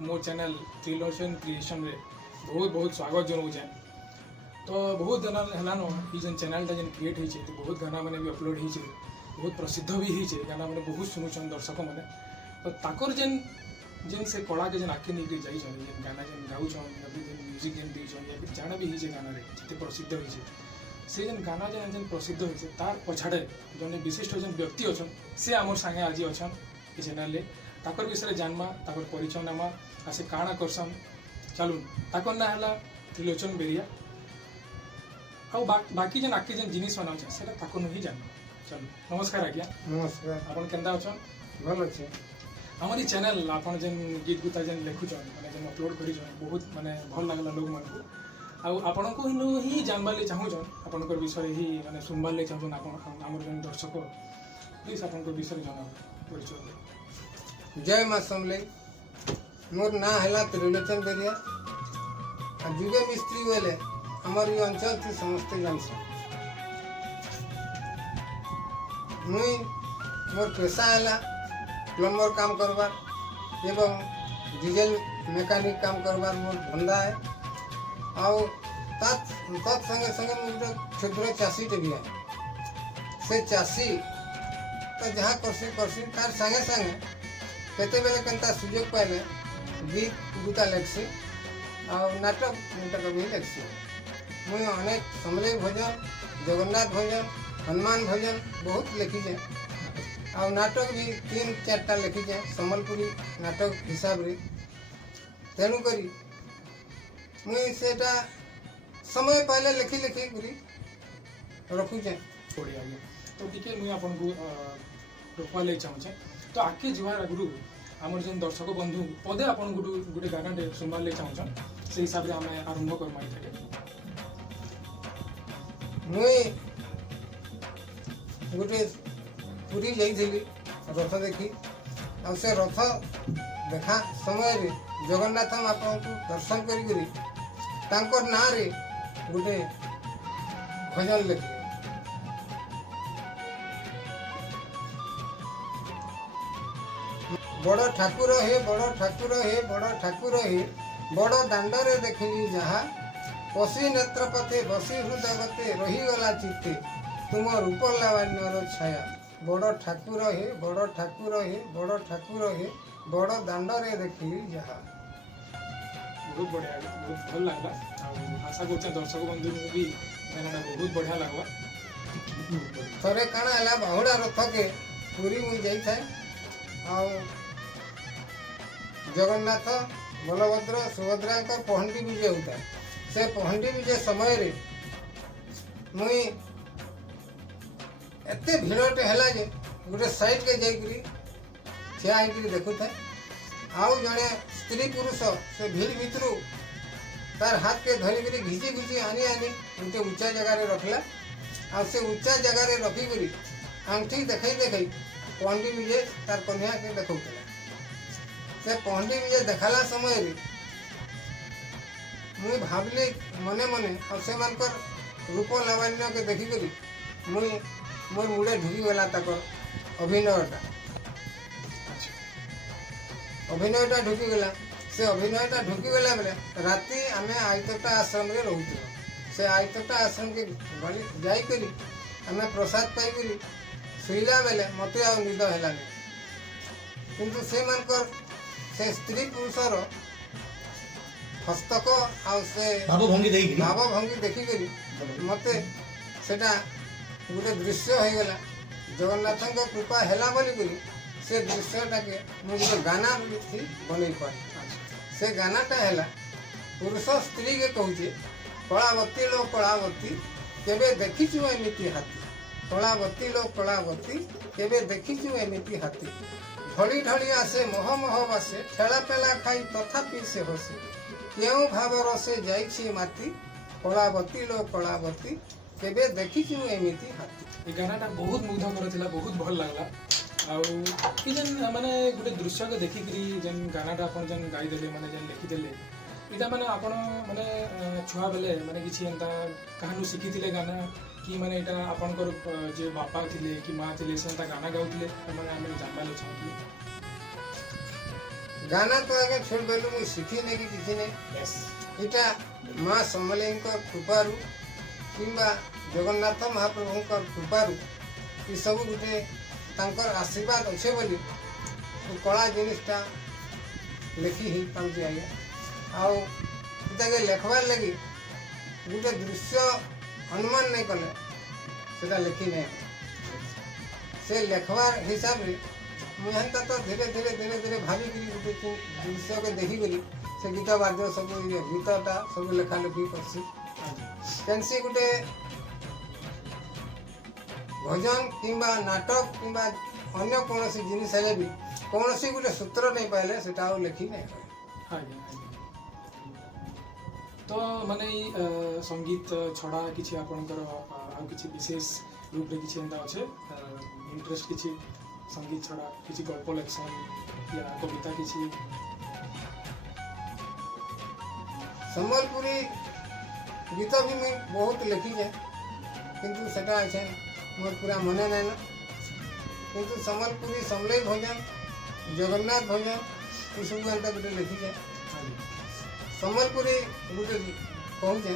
मो channel Trilochan creation रे बहुत बहुत स्वागत जनाऊे। तो बहुत दिन हेलान ये जेन चैनलटा जेन क्रिएट होइए तो बहुत गाना मैंने भी अपलोड होइए, बहुत प्रसिद्ध भी होइए, गाना मैंने बहुत शुणुन दर्शक मैंने। तो ताकर जेन जेन से कला के जेन आगे नहीं जाइए, जेन गाना जेन गाउन या फिर म्यूजिक जेन दीछन या फिर जाना भी होइए गाना जिते प्रसिद्ध होइए से जेन गाना जेन जेन प्रसिद्ध होइए तार पछाड़े जन विशिष्ट जेन व्यक्ति अच्छा से आमर सागे आज अच्छा ये चैनल ताकर विषय जानमा ताकर परिचय नामा आ से काଣା करसन चलून ताकर ना है त्रिलोचन बेरिया आ बाकी जेन आके जेन जिनिस बना से ताकर ही जान। चलो नमस्कार आज्ञा। नमस्कार। आपन केंदा अछन? भल अच्छे। हमारी चैनल आपन जेन गीत गुता जेन लिखुचन माने जेन अपलोड करिचन बहुत माने भल लागला लोग मन को आपण को ही जानबा ले चाहूचन आपण को विषय ही माने सुनबा ले चाहूचन आपण हमर जेन दर्शक प्लीज आपण को विषय जनाओ परिचय। जय माँ समले। मोर ना है त्रिलोचन बेरिया आ जुगे मिस्त्री बोले हमार ये अंचल थी समस्ते जानस। मुई मोर पेशा है प्लम्बर काम करवार एवं डीजल मेकानिक काम करवार मोर धंधा है। और तत् संगे संगे मोर क्षुद्र चाषी भी है। से चाषी तो जहाँ करसी तार संगे संगे केते बेले केनता सुयोग पाइले गीत गुता लेखसी और नाटक भी लेखसी। मुई अनेक समलेई भजन, जगन्नाथ भजन, हनुमान भजन बहुत लिखीचे और नाटक भी 3-4टा लिखीचे सम्बलपुरी नाटक हिसाब रे। तेणु करी मुई सेटा समय पाइले लिखी करी रखुचे। बढ़िया तो टिके मुई आपन को रोकवा ले चाहूचे। तो आगे जीवार आगु आमर जेन दर्शक बंधु पदे आपन गोटे गाना सुनवार ले चाहूछन से हिसाब से आम आरंभ करमा। मुई गोटे पुरी जाइली रथ देखी आ से रथ देखा समय रे जगन्नाथ आपन को दर्शन करी तांकर ना रे गोटे भजन लिखी। बड़ ठाकुर हे बड़ ठाकुर हे बड़ ठाकुर हे बड़ दांडरे देखली जहा पशी नेत्रपथे बसी हृदगते रहीगला चित्ते तुम रूप लावण्यर छाया। बड़ ठाकुर हे बड़ ठाकुर हे बड़ ठाकुर हे बड़ दांडरे देखली जहा। बहुत बढ़िया बहुत भल लगला। आशा कर दर्शक बंधु को भी गाना बहुत बढ़िया लगवा। थरे काना है बाहुड़ा रथ के पूरी मुई जाई थाए आ जगन्नाथ बलभद्र सुभद्रा का पहंडी विजय होता है। से पहंडी विजय समय रे मुई एते भीड़टे है जे गोटे साइड के जाइकरी ठिया होकर देखु था। आउ जड़े स्त्री पुरुष से भीड़ भितर तार हाथ के धरिकी घिची आनी गोटे उच्चा जगार रखला आ से उच्चा जगार रखिक आंठी देखई पहंडी विजय तार कन्या के देखा। से पहंडी विजय देखाला समय रे मुई भावली मने मने और से रूप लावण्य के देखिक मुई मोर मुड़े ढुकी गला तकर अभिनयटा ढुकी गला। से अभिनयटा ढुकी गला बेले राति आम आयतटा आश्रम रे रहूँ। से आयतटा आश्रम के जाइकरी आम प्रसाद पाइक शुला बेले मत आ निद है किंतु से स्त्री पुरुषर हस्तक भावभंगी देखिक मत से गोटे दृश्य हो गला। जगन्नाथ कृपा है बोलिक से दृश्यटा के मुझे गाना बन पारे। से गानाटा है पुरुष स्त्री के कहूचे कलावती लो कलावती केबे देखीचु एमिति हाथी। कलावती लो कलावती केबे देखीचु एमिति हाथी। ढली ढली आसे मोह मोह बासे ठेला पेला खाई तथापि से हसे क्यों भावर से जाइछि माती। कलावती लो कलावती केबे देखीचु एमिति हाथी। ये गानाटा बहुत मुग्ध कर बहुत भल लगला। आउ जेन माने गोटे दृश्य के देखिकी जेन गानाटा आपन जेन गाईदेले माने जेन लिखिदेले इटा माने आपन माने छुआ बेले माने किछि एंता कहानी शिखिथिले गाना कि माने एटा आपनकर जे बापा थिले कि माँ थिले से गाना गाउथिले माने आमे जानबा ले चाहथिले। गाना तो आगे छोड़ बेलू मुझे सीखी नहीं कि किसी नहीं यस इटा माँ समलेई कृपारू किंबा जगन्नाथ महाप्रभु कृपारू ये सब गोटे तांकर आशीर्वाद अच्छे बोली कला जिनिसटा लेखि ही पाऊँ आज्ञा आउ लेखबार लगी गोटे दृश्य अनुमान नहीं कले सेटा लेखि नहीं से लेखबार हिसाब रे मुझे तो धीरे धीरे धीरे धीरे भाविक गोटे दृश्य के देखिक से गीत बाद्य सब गीतटा सब लेखा लेखी करसी कैंसी गोटे भजन किंबा नाटक किंबा अन्य कौन सी जिनिस हेले भी कौन सी गोटे सूत्र नहीं पाइले सेटा लेखि नहीं आज्ञा तो माने संगीत छड़ा किछि आपनकर आ किछि विशेष रूप रे किछि एंता अछि इंटरेस्ट किछि संगीत छड़ा किछि गल्प लेखसन या कविता किछि संबलपुरी गीत भी मुझे बहुत लिखी है किंतु सेटा अच्छे मोर पूरा मने नहीं ना किंतु संबलपुरी समलेई भजन जगन्नाथ भजन ये सब एंता गोटे लिखी है संबलपुरी गोटे कहूचे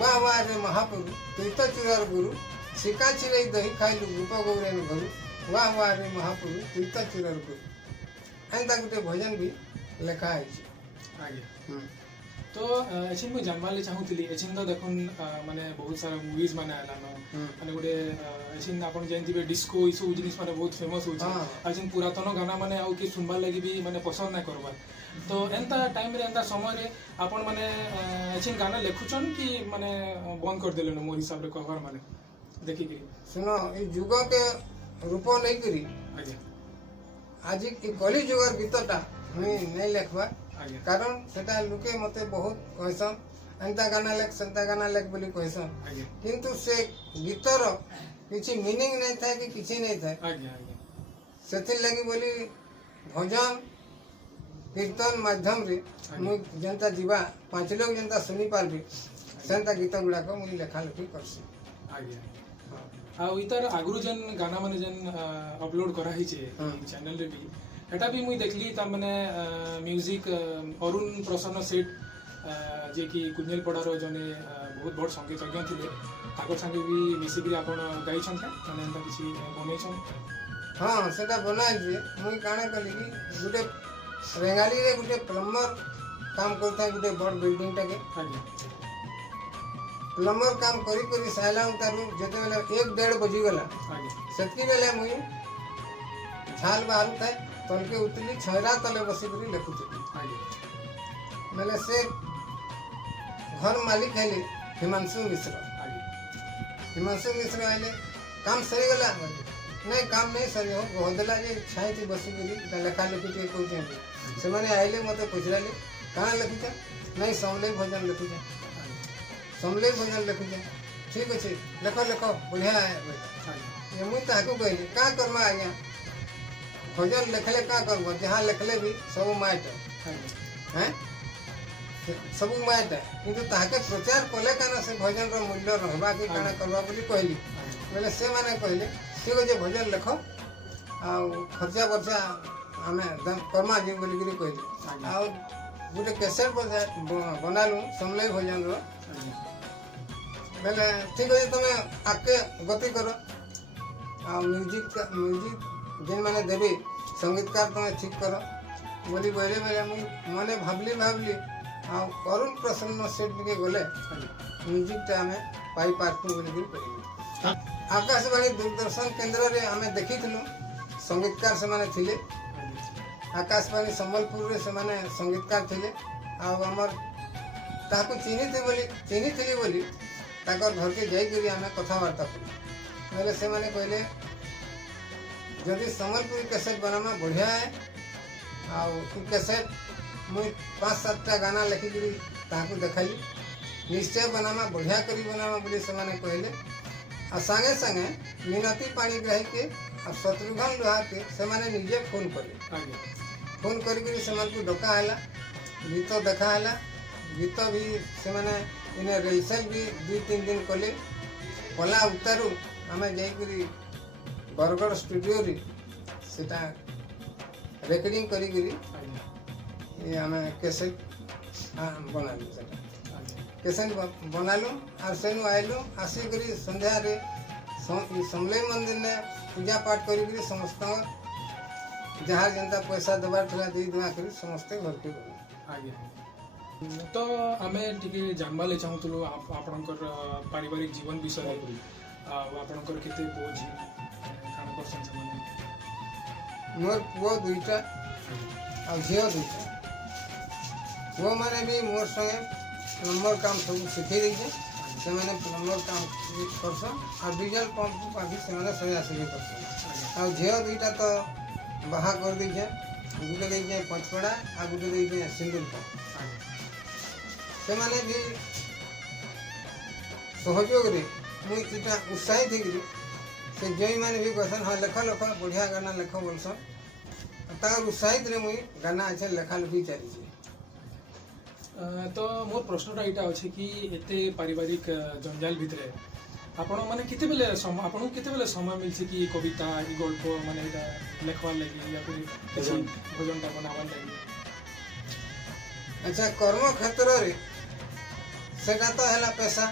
वाह वाह रे महाप्रभु तीर्थ चूरार गुरु शिका चिड़ई दही खाइलु रूप गौरेन घरु वाह वाह रे महाप्रभु तीर्थ चूरार गुरु एंता गोटे भजन भी लेखा है आज्ञा तो एछिन मुझे जानवाले चाहूली एछिन तो देखुन माने बहुत सारा मूवीज माने आलान माने गोटे एछिन आपण जानथिबे डिस्को ई सब जिनिस माने बहुत फेमस होछि एछिन पुरातन गाना माने आउ कि सुनबा लागि भी माने पसंद ना करबा तो एंता टाइम रे एंता समय रे आपण माने एछिन गाना लेखुचन कि माने बंद कर देलन मोर हिसाब रे कवर माने देखि कि सुनो ई जुग के रूप नहीं करी आज ई कली जुगर गीतटा नहीं लेखबा कारण सेटा लोके मते बहुत कहसन एंता गाना लेख बोली कहसन किंतु से गीतर किछि मीनिंग नहीं था कि किछि नहीं था आज्ञा आज्ञा सेथिर लगी बोली भजन कीर्तन माध्यम रे मु जनता जीवा पांच लोग जनता सुनी पारबे सेंता गीत गुडा को मु लेखा लेखी करसी आज्ञा आ इतर आगुरु जन गाना माने जन अपलोड करा ही छे चैनल रे भी एटा भी मुई देखली ता माने म्यूजिक अरुण प्रसन्न सेठ जे कि कुंजल पड़ारो जने बहुत बड़ संगीतज्ञ थिले ताको संगे भी मिसिकरी आपण गाई छन माने एंता किछि बनै छन हां सेटा बनाई जे मुई काना कली कि गुटे रेंगाली रे गुटे प्लम्बर काम करता गुटे बड़ बिल्डिंग टाके आज्ञा प्लम्बर काम करी करी साइला उतारू जते बेले 1:30 बजी गला आज्ञा सेतकी बेले मुई झाल बाहर था तलके उतली छयरा तले बसी करी लेखुथि आज्ञा मैंने से घर मालिक है हिमांशु मिश्र आइले काम सरी गला नहीं काम नहीं सरी हो गहदेला जे छाई थी बसी करी लेखा लेखी टे कहते से माने आइले मते पछराले कहां लिखिता नहीं समलेई भजन लिखिता समलेई भजन लिखिता ठीक अछि लेखो बढ़िया है ये मुई ताको कहली का करमा आज्ञा भजन लिखले का करबो जहाँ लिखले भी सब माइट है सब माइट है किंतु ताके प्रचार कले काना से भजन रो मूल्य रहबा कि काना करबा बोली कहली बोले से माने कहले ठीक जे भजन लिखो आ खर्चा वर्षा हमें कर्मा जी बोली गिरी कहली आ गोटे कैसेट बनालु समलेई भजन रो बोले ठीक है तुम आके गति करो आ म्यूजिक जिन मैंने देवी संगीतकार तुम्हें ठीक करो बोली बोले बोले मुझे मने भावली अरुण प्रसन्न सेठ के गले म्यूजिकटा आम पाई पार्थ बोली आकाशवाणी दूरदर्शन केन्द्र रे आम देखी संगीतकार से माने थिले आकाशवाणी संबलपुर रे से माने संगीतकार थिले आमर ताको चिन्ही थी बोली ताकर घर के जाइक आम कथबार्ता करूँ से माने कहले जदि संबलपुरी कैसेट बनाना बढ़िया है आउ कैसेट मुई 5-7टा गाना लिखिकी ताकू देखाई निश्चय बनाना बढ़िया करी बनाना बोली से माने कहले आ संगे संगे मिनती पानी ग्राही के आ शत्रुघ्न लोहा के से माने निजे फोन करे फोन करी से माने डका हैला गीत देखा हैला गीत भी से माने इने रिहर्सल भी 2-3 दिन कले कला उतारू आमे जाई बरगढ़ स्टूडियो रे सेटा रेकर्डिंग करी ये आम कैसेट बनालु कैसेट बनालु और सेनु आइलु आसिक संध्या समलेई मंदिर ने पूजा पाठ करी समस्त जहाँ जनता पैसा देवार था दे दुआ कर समस्ते घर के गलु। आगे तो आमे टिके जानवा ले चाहूतलु आपनकर पारिवारिक जीवन विषय आपनकर केते पुओ झी काम करसन ସେମାନେ मोर पुओ दुईटा और झील दुईटा पुओ मैंने भी मोर संगे प्लम्बर काम सब शिखी दी से मैंने प्लम्बर काम करसन और डीजल पंप पाखी से मैंने सजासजी करसन और झील दुईटा तो बाहा कर दीजे गुटे दीजे पंचपड़ा और गुटे दीजे सिंदूरपा से मैंने भी सहयोग रे मुई इटा उत्साहित होगी से जई मैंने भी कहसन हाँ लेख लेख बढ़िया गाना लेख बोलसन तार उत्साहित रे मुई गाना अच्छे लेखा लिखी चली। तो मोर प्रश्नटा एटा अछि कि एते पारिवारिक जंजाल भितरे आपण माने केते बेले आपण केते बेले समय मिलछि कि कविता कि गल्प माने एटा लेखवार लागि या फिर किछि भजनटा बनावार लागि। अच्छा कर्म क्षेत्र रे सेटा तो हैला पैसा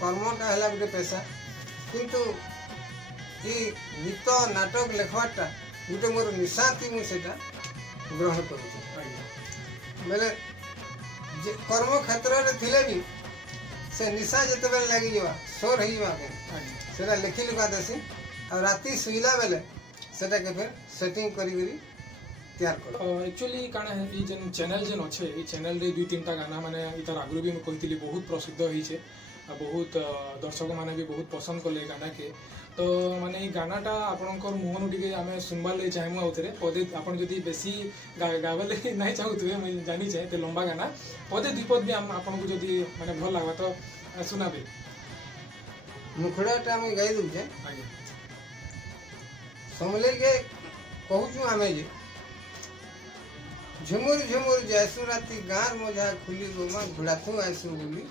कर्मटा हैला गुटे पैसा किंतु ई गीत नाटक लेखवाटा गुटे मोर निशाती मु सेटा ग्रहण करू बेले कर्म क्षेत्र रे थिले भी से निशा जते बेले लागि जवा सोर होई जवा के सेटा लिखि लुका देसी और राती सुइला बेले सेटा के फिर सेटिंग करी करी तैयार कर। एक्चुअली काना है ई जन चैनल जन अच्छे ई चैनल रे दुई तीन टा गाना माने इतार आगु भी मैं कहितली बहुत प्रसिद्ध होई छे आ बहुत दर्शक माने भी बहुत पसंद करले गाना के तो माने ई गानाटा आपनकर मुहनु टिके आमे सुनबा ले चाहेमु आउतरे पदे आपण जदी बेसी गावले नाही चाहुतबे मैं जानि चाहे ते लंबा गाना पदे दीपद भी आपनको जदी माने भल लागबा तो सुनाबे मुखड़ाटा मैं गाई दूचे आगे समले के कहूछु आमे जे झुमुर झुमुर जैसु राती गार मोजा खुली गोमा घुड़ाथु आइसु बोली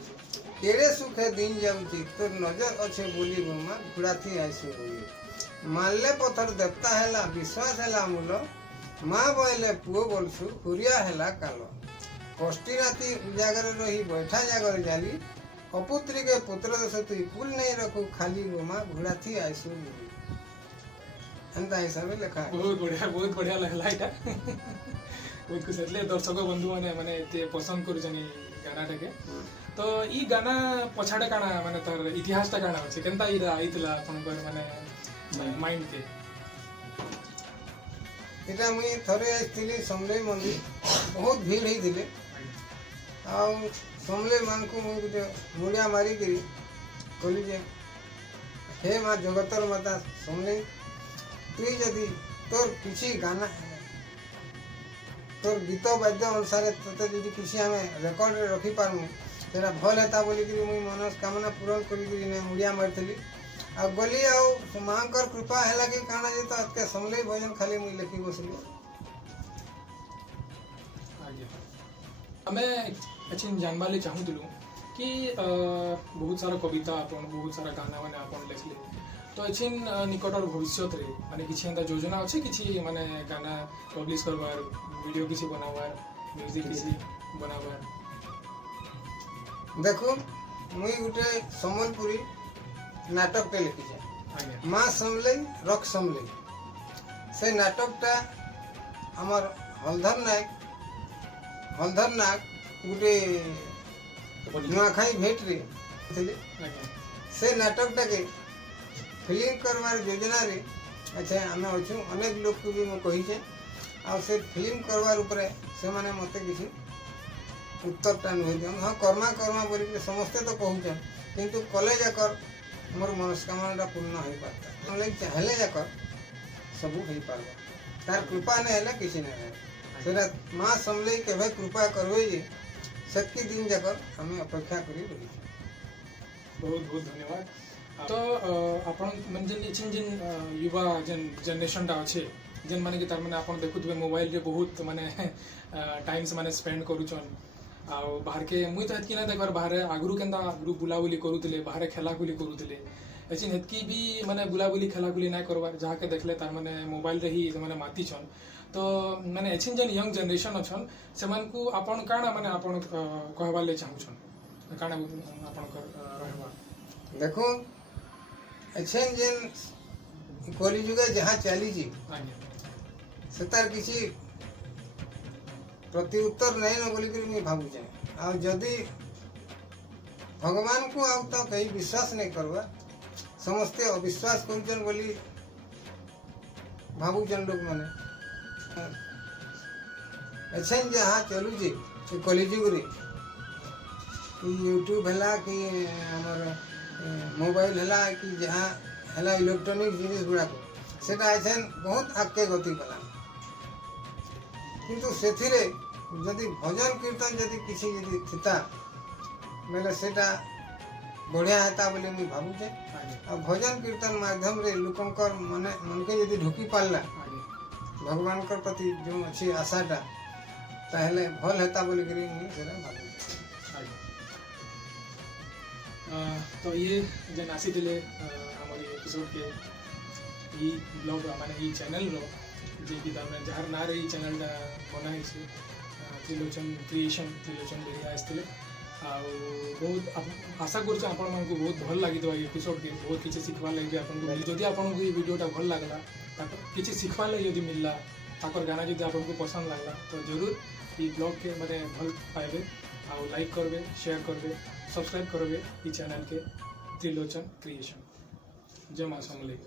केड़े सुखे दिन जाउची तोर नजर अच्छे बोली गोमा घुड़ाथी आइसु बोली मानले पत्थर देवता हैला विश्वास हैला मूल माँ बहले पुओ बोलसु हुरिया हैला कालो कष्टी राती उजागर रही बैठा जागर जाली अपुत्री के पुत्र दस तुई कुल नहीं रखू खाली गोमा घुड़ाथी आइसु बोली एंता हिसाब लेखा बहुत बढ़िया लगला एटा बहुत खुश हेतले दर्शक बंधु माने माने एते पसंद करूछनी गानाटा के तो ई गाना पछाडे काना माने तार इतिहासटा काना अछि केनता ई आइतला आपनकर माने माइंड के एटा मुई थरे आइथिली समलेई मंदिर बहुत भीड़ ही थिले आ समलेई मान को मुई गुटे मुड़िया मारी करी कहली जे हे मां जगतर माता समलेई तुई जदी तोर किछि गाना तोर गीत वाद्य अनुसार तते जदि किसी हमें रेकर्ड रे रखी पारमु तेरा भल हेता बोली कि मुई मनोकामना पूरण करी ने मुड़िया मारथली आ गली आ मांकर कृपा हैला कि काना जे त के समले भजन खाली मुई लिखि बसली। आगे हमें अच्छी जानबा ले चाहूतलु कि बहुत सारा कविता अपन बहुत सारा गाना माने अपन लिखले तो एछिन निकटर भविष्य रे माने किछि एंता योजना अछि किछि माने गाना पब्लिश करबार वीडियो किछि बनावार म्यूजिक किछि बनावार। देखो मुई गुटे सम्बलपुरी नाटक टे लिखि छे आगे मां समले रख समले से नाटकटा हमर हलधर नाग गुटे नुआखाई भेट रे थिले आगे से नाटकटा के फिल्म करवार योजना रे अच्छा आम अच्छु अनेक लोग को भी मैं कही आ से फिल्म करवार ऊपर से माने मते किसी उत्तरटा नुहे दियन हाँ कर्मा कर्मा बोली समस्ते तो कहूचन किंतु कले जाकर मोर मनस्कामना पूर्ण हो पाता लगे चाहले जाकर सब हो पार्बा तार कृपा नहीं है किसी नहीं है सेटा माँ समले केवे कृपा करवे जे सेतकी दिन जाकर हमें अपेक्षा करी रही। बहुत बहुत धन्यवाद। तो आपण मन जेन इचिन जेन युवा जेन जनरेशन टा अच्छे जेन माने कि तार माने आपण देखुतबे मोबाइल रे बहुत माने टाइम से माने स्पेंड करूचन आ बाहर के मुई तो हेतकी ना देखबार बाहर आगुरु केंदा आगुरु बुलाबुली करूतले बाहर खेलाखुली करूतले एचिन हेतकी भी माने बुलाबुली खेलाखुली ना करबार जहा के देखले तार माने मोबाइल रे ही माने माती छन तो माने एछिन जेन यंग जनरेशन अछन सेमान को आपण काना माने आपण कहबा ले चाहुछन काना आपण रहबा देखो एछेन जेन कलिजुग जहाँ चली जी से तार किसी प्रति उत्तर नहीं न बोलिक मुझे भावुचे आ जदि भगवान को आउ तो कहीं विश्वास नहीं करवा समस्ते अविश्वास करुचन बोली भावुचन लोग माने एछेन जहाँ चलुचे कलिजुग रे कि यूट्यूब है कि हमर मोबाइल है कि जहाँ है इलेक्ट्रॉनिक जिनिस गुड़ाक सेटा एछेन बहुत आगे गति कला किंतु सेथिरे जदि भजन कीर्तन जदि किसी जदि थिता बेले सेटा बढ़िया हेता बोली मुझे भावुचे आ भजन कीर्तन माध्यम रे लोकंकर मन के जदि ढुकी पारला भगवान कर प्रति जो अच्छी आशाटा ताहले भल हेता बोली करी मुझे सेटा भावुचे तो ये जेन आसीथिले हमर एपिसोड के ई ब्लॉग माने ई चैनल रो जे कि तामे जहार ना रे ई चैनल दा बनाई छै त्रिलोचन क्रिएशन त्रिलोचन बेरिया आस्थिले आ बहुत आशा करछ आपण मन को बहुत भल लागि तो एपिसोड के बहुत किछि सिखबा लागि आपण को जदि आपण को ई वीडियोटा भल लागला ताको किछि सिखबा लागि यदि मिलला ताकर गाना जदि आपण को पसंद लागला तो जरूर ई ब्लॉग के माने भल पाइबे आ लाइक करबे शेयर करबे सब्सक्राइब करबे ई चैनल के त्रिलोचन क्रिएशन जय मां समलेई।